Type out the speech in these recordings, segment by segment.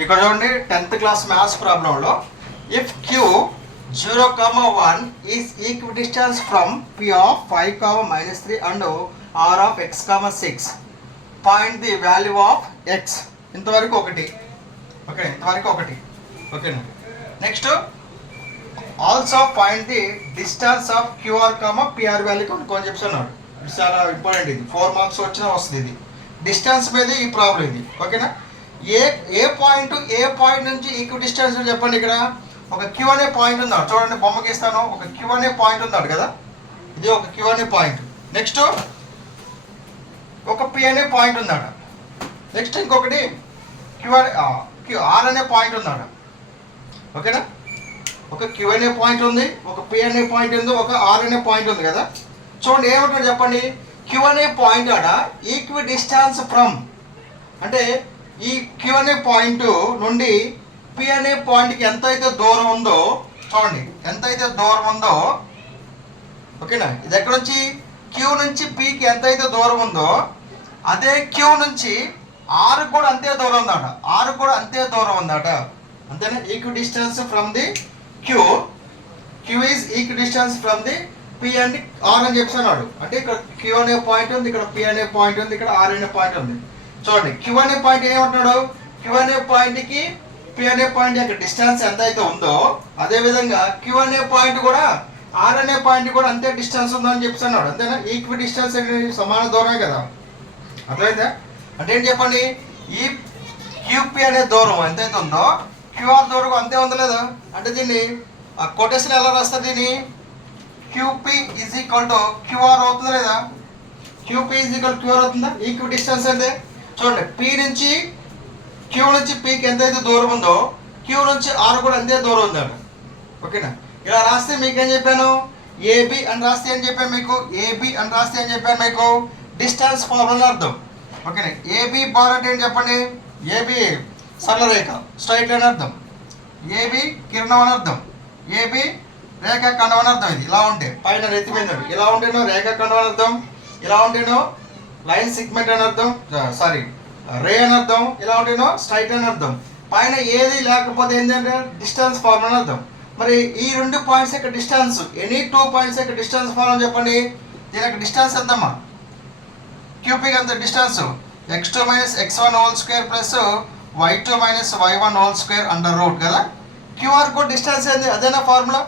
ఇక్కడ చూడండి 10th class maths ప్రాబ్లంలో if Q 0,1 is equidistance from P of 5,-3 and R of x,6 point the value of x. ఇంతవరకు ఒకటి. Okay, ఇంతవరకు ఒకటి. ఓకేనా. Next also point the distance of QR, PR value కొన్ని చెప్తున్నాడు. ఇది చాలా ఇంపార్టెంట్. ఇది 4 మార్క్స్ వచ్చినా వస్తుంది. ఇది డిస్టెన్స్ మీద ఈ ప్రాబ్లం ఇది. ఓకేనా. ఏ పాయింట్ నుంచి ఈక్వి డిస్టెన్స్ చెప్పండి. ఇక్కడ ఒక క్యూ అనే పాయింట్ ఉన్నాడు. చూడండి, బొమ్మకి ఇస్తాను. ఒక క్యూ అనే పాయింట్ ఉన్నాడు కదా, ఇది ఒక క్యూ అనే పాయింట్. నెక్స్ట్ ఒక పి అనే పాయింట్ ఉన్నాడు. నెక్స్ట్ ఇంకొకటి ఆర్ అనే పాయింట్ ఉన్నాడు. ఓకేనా. ఒక క్యూ అనే పాయింట్ ఉంది, ఒక పి అనే పాయింట్ ఉంది, ఒక ఆర్ అనే పాయింట్ ఉంది కదా. చూడండి ఏమంటాడు చెప్పండి. క్యూ అనే పాయింట్ ఆడ ఈక్వి డిస్టెన్స్ ఫ్రమ్, అంటే ఈ క్యూ అనే పాయింట్ నుండి పి అనే పాయింట్కి ఎంతైతే దూరం ఉందో చూడండి, ఎంతైతే దూరం ఉందో. ఓకేనా. ఇది ఎక్కడ నుంచి క్యూ నుంచి పికి ఎంతైతే దూరం ఉందో అదే క్యూ నుంచి ఆర్ కూడా అంతే దూరం ఉందట. ఆర్ కూడా అంతే దూరం ఉందట. అంతేనా. Equi distance from the Q is equi distance from the P and R అని చెప్తున్నాడు. అంటే ఇక్కడ క్యూ అనే పాయింట్ ఉంది, ఇక్కడ పి అనే పాయింట్ ఉంది, ఇక్కడ ఆర్ అనే పాయింట్ ఉంది. చూడండి, క్యూ అనే పాయింట్ ఏమంటున్నాడు. క్యూ అనే పాయింట్కి పి అనే పాయింట్ యొక్క డిస్టెన్స్ ఎంత అయితే ఉందో అదేవిధంగా క్యూ అనే పాయింట్ కూడా ఆర్ అనే పాయింట్ కూడా అంతే డిస్టెన్స్ ఉందని చెప్తున్నాడు. అంతేనా. ఈక్వి డిస్టెన్స్ అనేది సమాన దూరమే కదా. అర్థమైందా. అంటే ఏంటి చెప్పండి. ఈ క్యూపి అనే దూరం ఎంతైతే ఉందో క్యూఆర్ దూరం అంతే ఉందో లేదా. అంటే దీన్ని కొటేషన్ ఎలా రాస్తారు. దీన్ని QP is equal to QR అవుతుందా లేదా. క్యూపి ఈజ్ ఈక్వల్ క్యూఆర్ అవుతుందా. ఈక్వి డిస్టెన్స్ అయితే చూడండి, పి నుంచి క్యూ నుంచి పీకి ఎంతైతే దూరం ఉందో క్యూ నుంచి ఆర్ కూడా అంతే దూరం ఉందండి. ఓకేనా. ఇలా రాస్తే మీకు ఏం చెప్పాను, ఏబి అని రాస్తే ఏం చెప్పాను మీకు, ఏబి అని రాస్తే ఏం చెప్పాను మీకు, డిస్టెన్స్ ఫార్ములా అర్థం. ఓకేనా. ఏబి బార్ అంటే ఏం చెప్పండి. ఏబి సరళ రేఖ, స్ట్రైట్ లైన్ అర్థం. ఏబి కిరణం అని అర్థం. ఏబి రేఖ ఖండం అని అర్థం. ఇది ఇలా ఉంటే పైన రెత్తి మీద ఇలా ఉంటేనో రేఖ ఖండం అని అర్థం, ఇలా ఉంటేనో లైన్ సిగ్మెంట్ అని అర్థం, సారీ రే అని అర్థం, ఇలా ఉంటేనో స్ట్రైట్ అని అర్థం. పైన ఏది లేకపోతే ఏంటంటే డిస్టెన్స్ ఫార్ములా అని అర్థం. మరి ఈ 2 పాయింట్స్ యొక్క డిస్టెన్స్, ఎనీ 2 పాయింట్స్ యొక్క డిస్టెన్స్ ఫార్ములా చెప్పండి. దీని యొక్క డిస్టెన్స్ ఎంతమ్మా. క్యూపిక్ అంత distance x2 - x1 whole square plus y2 - y1 whole square under root కదా. క్యూఆర్ కోడ్ డిస్టెన్స్ ఏంది, అదేనా ఫార్ములా.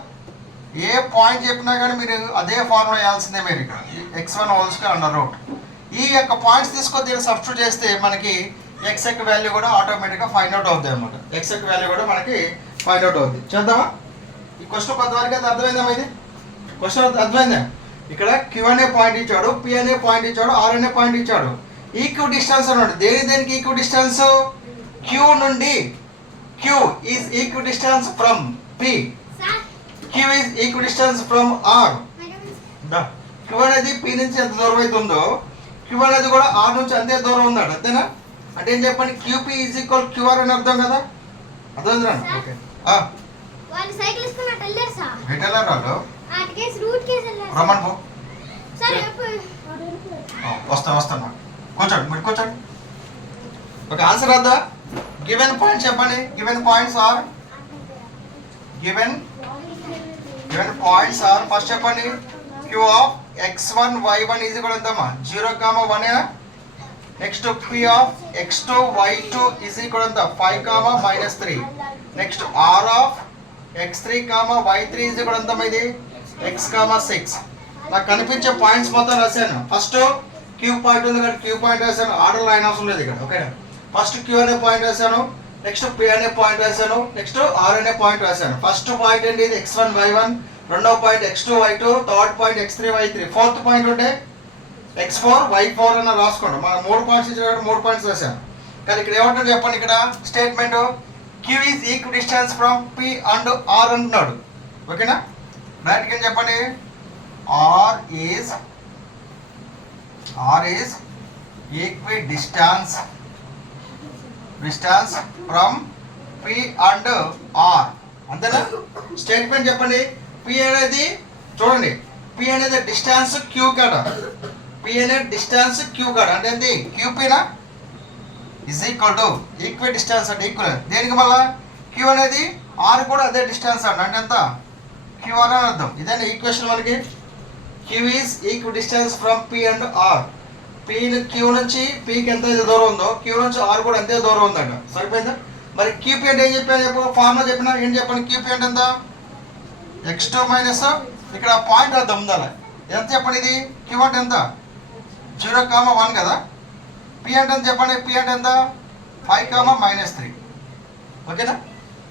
ఏ పాయింట్ చెప్పినా కానీ మీరు అదే ఫార్ములా వేయాల్సిందే మీరు. ఇక్కడ x1 whole square under root. ఈ యొక్క పాయింట్స్ తీసుకొని దీన్ని సబ్స్టిట్యూట్ చేస్తే మనకి ఎక్స్ యొక్క వాల్యూ కూడా ఆటోమేటిక్గా ఫైండ్ అవుట్ అవుతుంది అనమాట. ఎక్స్ యొక్క వాల్యూ కూడా మనకి ఫైండ్ అవుట్ అవుతుంది. చేద్దామా. ఈ క్వశ్చన్ కొంతవరకు అయితే అర్థమైందా. ఇది క్వశ్చన్ అర్థమైందా. ఇక్కడ క్యూ అనే పాయింట్ ఇచ్చాడు, పి అనే పాయింట్ ఇచ్చాడు, ఆర్ అనే పాయింట్ ఇచ్చాడు. ఈక్వి డిస్టెన్స్ అన్నాడు. దేనికి ఈక్వి డిస్టెన్స్. క్యూ నుండి Q is equi distance from P, Q is equi distance from R. Q అనేది పి నుంచి ఎంత దూరం అయితే ఉందో క్యూ అనేది కూడా ఆర్ నుంచి అంతే దూరం ఉందట. అంతేనా. అంటే ఏం చెప్పండి, క్యూపీ ఈజ్ ఈక్వల్ క్యూఆర్ అని అర్థం కదా. అర్థం. ఓకే. రమ్మని పో. వస్తాను. కూర్చోండి, మీరు కూర్చోండి. ఓకే, ఆన్సర్ వద్దా. గివెన్ పాయింట్స్ చెప్పండి. గివెన్ పాయింట్స్ ఆర్ ఫస్ట్ చెప్పండి. Q of x1 y1 is equal ఎంతమ్మా 0,1. Next P of x2 y2 is equal ఎంత 5,-3. Next R of x3, y3 is equal ఎంతమ్మా ఇది x,6. నాకు కనిపించే పాయింట్స్ మొత్తం రాశాను. ఫస్ట్ క్యూ పాయింట్ ఉంది కదా, క్యూ పాయింట్ రాశాను. ఆర్డర్ లైన్ అవసరం లేదు ఇక్కడ. ఓకేనా. ఫస్ట్ క్యూ అనే పాయింట్ రాశాను, నెక్స్ట్ పి అనే పాయింట్ రాశాను, నెక్స్ట్ ఆర్ అనే పాయింట్ రాశాను. ఫస్ట్ పాయింట్ ఏంటి ఇది x1 y1, రెండవ point x2 y2, third point x3 y3, fourth point ఉంటే x4 y4 అన్న రాసుకోండి. మనం 3 పాయింట్స్ ఇచ్చాడు, 3 పాయింట్స్ రాశాను. కానీ ఇక్కడ ఏమంటాడు చెప్పండి. ఇక్కడ statement Q is equi distance from P and R అంటున్నాడు. ఓకేనా. డైరెక్ట్గా ఏం చెప్పండి. R is equi distance from P and R. అంతేనా. స్టేట్మెంట్ చెప్పండి. పి అనేది చూడండి, పి అనేది డిస్టెన్స్ క్యూ కాడ, పి అనేది డిస్టెన్స్ క్యూ కాడ అంటే ఏంటి క్యూపీనా. Is equal to equidistance అంటే ఈక్వల్ దేనికి మళ్ళా క్యూ అనేది ఆర్ కూడా అదే డిస్టెన్స్ అండి అంటే ఎంత క్యూఆర్ అని అర్థం ఇదే ఈక్వేషన్ మనకి Q is equi distance from P and R P Q నుంచి పీకి ఎంత దూరం ఉందో క్యూ నుంచి ఆర్ కూడా అంతే దూరం ఉందంట సరిపోయిందా మరి క్యూపీ అంటే ఏం చెప్పాను ఫార్ములా చెప్పినా ఏం చెప్పండి క్యూపీ అంటే ఎంత x2 మైనస్ ఇక్కడ పాయింట్ అర్థం ఉండాలి ఎంత చెప్పండి ఇది క్యూ అంటే ఎంత 0,1 కదా పి అంటే ఎంత చెప్పండి పి అంటే ఎంత 5,-3 ఓకేనా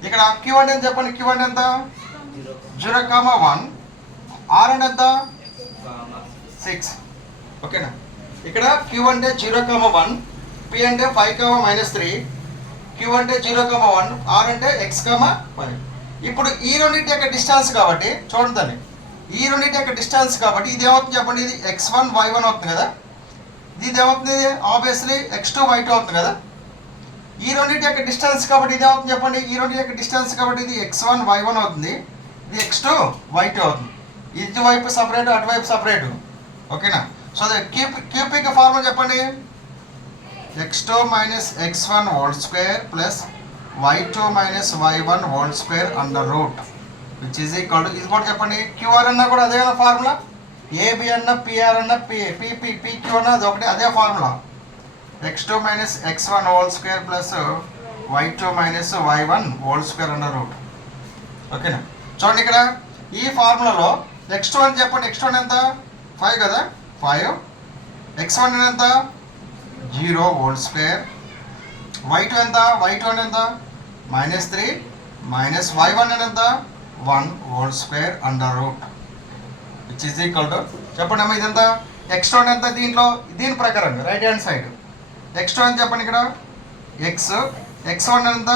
ఇక్కడ క్యూ అంటే ఎంత చెప్పండి క్యూ అంటే ఎంత 0,1 ఆర్ అంటే ఎంత 6 ఓకేనా ఇక్కడ క్యూ అంటే 0,1 పి అంటే 5,-3 క్యూ అంటే 0,1 ఆర్ అంటే x,y ఇప్పుడు ఈ రెండింటి యొక్క డిస్టెన్స్ కాబట్టి చూడండి దాన్ని ఈ రెండింటి యొక్క డిస్టెన్స్ కాబట్టి ఇది ఏమవుతుంది చెప్పండి ఇది x1 y1 అవుతుంది కదా ఇది ఏమవుతుంది ఆబ్వియస్లీ x2 y2 అవుతుంది కదా ఈ రెండింటి యొక్క డిస్టెన్స్ కాబట్టి ఇది ఏమవుతుంది చెప్పండి ఈ రెండింటి యొక్క డిస్టెన్స్ కాబట్టి ఇది x1 y1 అవుతుంది ఇది x2 y2 అవుతుంది ఇటువైపు సపరేట్ అటువైపు సపరేట్ ఓకేనా సో క్యూపిక్ ఫార్ములా చెప్పండి x2 minus x1 whole square plus y2 minus y1 whole square under root which is equal to ఇది కూడా చెప్పండి క్యూఆర్ అన్నా కూడా అదే కదా ఫార్ములా ఏబి అన్న పిఆర్ అన్న పిక్యూ అన్న అది ఒకటి అదే formula x2 minus x1 whole square plus y2 minus y1 whole square under root ఓకేనా చూడండి ఇక్కడ ఈ ఫార్ములాలో x2 అని చెప్పండి x2 ఎంత 5 కదా 5 x1 ఎంత 0 హోల్ స్క్వేర్ y2 ఎంత y2 ఎంత -3 మైనస్ y1 ఎంత 1 whole square under root which is equal to చెప్పండి అమ్మ ఇదంతా x2 ఎంత దీంట్లో దీని ప్రకారం రైట్ హ్యాండ్ సైడ్ x2 అని చెప్పండి ఇక్కడ x1 ఎంత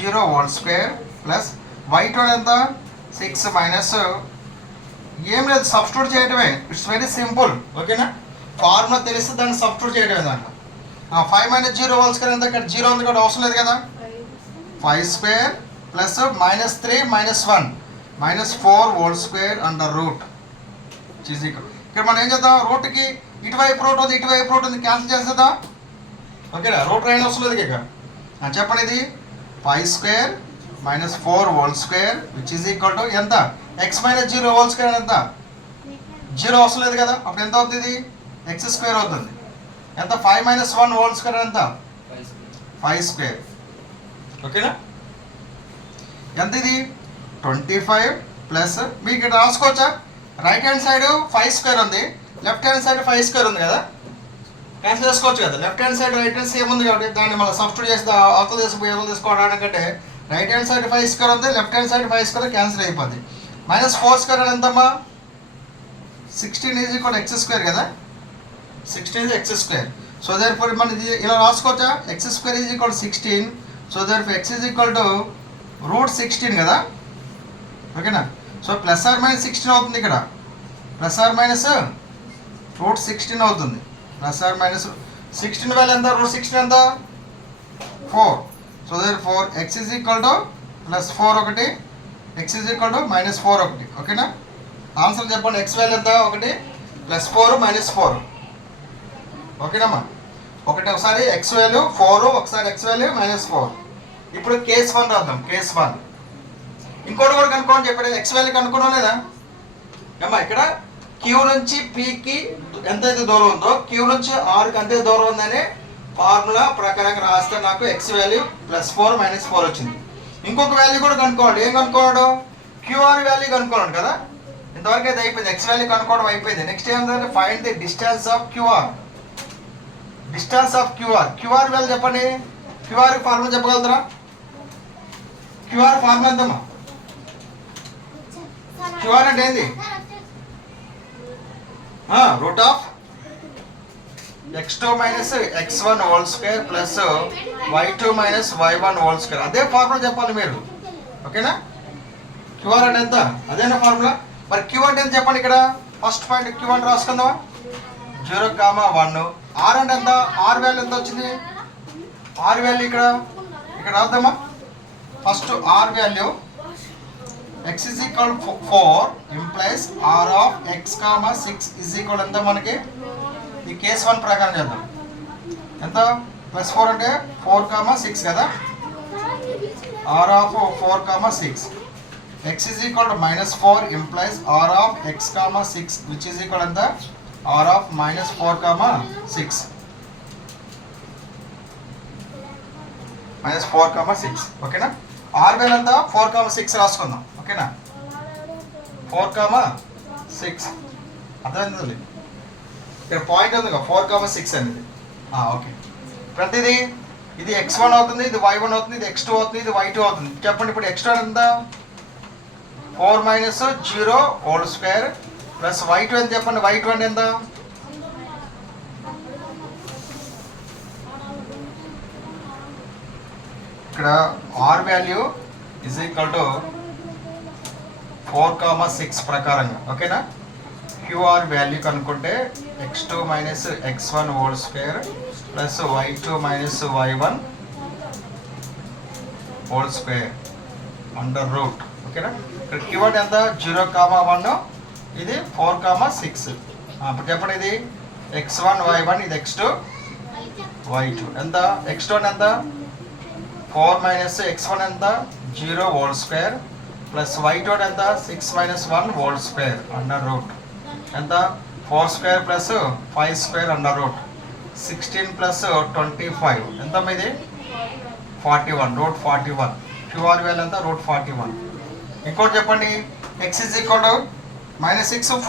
0 హోల్ స్క్వేర్ ప్లస్ y2 ఎంత 6 మైనస్ ఏం లేదు సబ్స్టిట్యూట్ చేయడమే ఇట్స్ వెరీ సింపుల్ ఓకేనా ఫార్ములా తెలిస్తే దాన్ని సబ్స్టిట్యూట్ చేయడమే దాంట్లో 5 మైనస్ 0 హోల్ స్క్వేర్ ఎంత ఇక్కడ 0 ఉంది కూడా అవసరం లేదు కదా 5 square plus -3 -1 -4 whole square under root ఇక్కడ మనం ఏం చేద్దాం రూట్కి ఇటువైపు రూట్ ఉంది ఇటువైపు రూట్ ఉంది క్యాన్సిల్ చేసేద్దాం ఓకేనా రూట్ రైన్ అవసరం లేదు ఇక చెప్పండి ఇది 5 square -4 whole square which is equal to ఎంత x మైనస్ 0 హోల్ స్క్వేర్ ఎంత 0 అవసరం లేదు కదా అప్పుడు ఎంత అవుతుంది ఇది x స్క్వేర్ అవుతుంది ఎంత 5 మైనస్ 1 హోల్ స్క్వేర్ ఎంత 5 స్క్వేర్ ఓకేనా ఎంత ఇది 25 ప్లస్ మీకు ఇక్కడ రాసుకోవచ్చా రైట్ హ్యాండ్ సైడ్ 5 స్క్వేర్ ఉంది లెఫ్ట్ హ్యాండ్ సైడ్ 5 స్క్వేర్ ఉంది కదా క్యాన్సిల్ చేసుకోవచ్చు కదా left hand side right hand same ఉంది కాబట్టి దాన్ని మళ్ళీ సబ్స్టిట్యూట్ చేస్తే అవతల తీసుకోవడానికి అంటే రైట్ హ్యాండ్ సైడ్ 5 స్క్వేర్ ఉంది left hand side 5 square cancel అయిపోద్ది -4 స్క్వేర్ అని ఎంతమ్మా 16 ఈజ్ ఈక్వల్ x స్క్వేర్ కదా 16 is x square. So therefore మనం ఇలా రాసుకోవచ్చా x square is equal to 16. So therefore x is equal to root 16 కదా ఓకేనా so plus are minus 16 అవుతుంది ఇక్కడ ప్లస్ ఆర్ మైనస్ రూట్ 16 అవుతుంది ప్లస్ ఆర్ మైనస్ 16 వాల్యూ ఎంత route 16 ఎంత 4 so therefore x is equal to +4 ఒకటి x is equal to -4 ఒకటి ఓకేనా ఆన్సర్ చెప్పండి x వాల్యూ ఎంత ఒకటి +4 -4 ఓకేనమ్మా ఒకసారి ఎక్స్ వాల్యూ 4 ఒకసారి ఎక్స్ వాల్యూ -4 ఇప్పుడు కేస్ 1 రాద్దాం కేస్ 1 ఇంకోటి కూడా కనుక్కోండి చెప్పాడు ఎక్స్ వాల్యూ కనుక్కున్నాం లేదా అమ్మా ఇక్కడ క్యూ నుంచి పీకి ఎంతైతే దూరం ఉందో క్యూ నుంచి ఆర్కి అంతే దూరం ఉందనే ఫార్ములా ప్రకారంగా రాస్తే నాకు ఎక్స్ వాల్యూ +4 -4 వచ్చింది ఇంకొక వాల్యూ కూడా కనుక్కోండి ఏం కనుక్కోవడం క్యూఆర్ వాల్యూ కనుక్కోండి కదా ఇంతవరకు అయితే అయిపోయింది ఎక్స్ వాల్యూ కనుక్కోవడం అయిపోయింది నెక్స్ట్ ఏంటంటే find the distance of QR distance of QR value చెప్పండి క్యూఆర్ ఫార్ములా చెప్పగలుగుతారా క్యూఆర్ ఫార్ములా ఎంతమ్మా క్యూఆర్ అంటే ఏంది root of x2 minus x1 whole square plus y2 minus y1 whole square అదే ఫార్ములా చెప్పాలి మీరు ఓకేనా క్యూఆర్ అంటే ఎంత అదేనా ఫార్ములా మరి క్యూ అంటే ఎంత చెప్పండి ఇక్కడ ఫస్ట్ పాయింట్ క్యూ అంటే రాసుకుందామా 0,1 ఆర్ అంటే ఎంత ఆర్ వాల్యూ ఎంత వచ్చింది ఆర్ వాల్యూ ఇక్కడ రాద్దామా first R value x is equal 4 implies r of x, 6 is equal ఎంత మనకి ఈ కేస్ 1 ప్రకారం చేద్దాం ఎంత ప్లస్ 4 అంటే 4, 6 కదా. R of 4, 6. x is equal to -4 implies r of x, 6 which is equal to r of -4, 6. -4, 6 ఓకేనా. r వాల్యూ ఎంత 4, 6 రాసుకుందాం ఓకేనా. 4, 6 అర్థమైంది. ఇక్కడ పాయింట్ ఉంది కదా 4, 6 అనేది. ఓకే ప్రతిదీ ఇది x1 అవుతుంది, ఇది y1 అవుతుంది, ఇది x2 అవుతుంది, ఇది y2 అవుతుంది. చెప్పండి ఇప్పుడు x1 ఎంత 4 - 0 హోల్ స్క్వేర్ ప్లస్ y2 ఎంత చెప్పండి. y2 అంటే ఎంత ఇక్కడ r value is equal to 4, 6 ప్రకారంగా ఓకేనా. క్యూఆర్ వాల్యూ కనుక్కుంటే x2 - x1 whole square plus y2 - y1 whole square under root ఓకేనా. ఇక్కడ క్యూఆర్ ఎంత 0, 1 ఇది 4, 6. ఇప్పుడు చెప్పండి ఇది x1 y1 ఇది x2 y2 ఎంత x2 ఎంత 4 - x1 ఎంత 0 హోల్ స్క్వేర్ ప్లస్ y2 ఎంత 6 - 1 హోల్ స్క్వేర్ అండర్ రూట్ ఎంత 4 square plus 5 square under root 16 plus 25 ఎంత మీది 41 రూట్ 41. క్యూఆర్ వాల్యూ ఎంత రూట్ 41. ఇంకోటి చెప్పండి x is equal to -6 4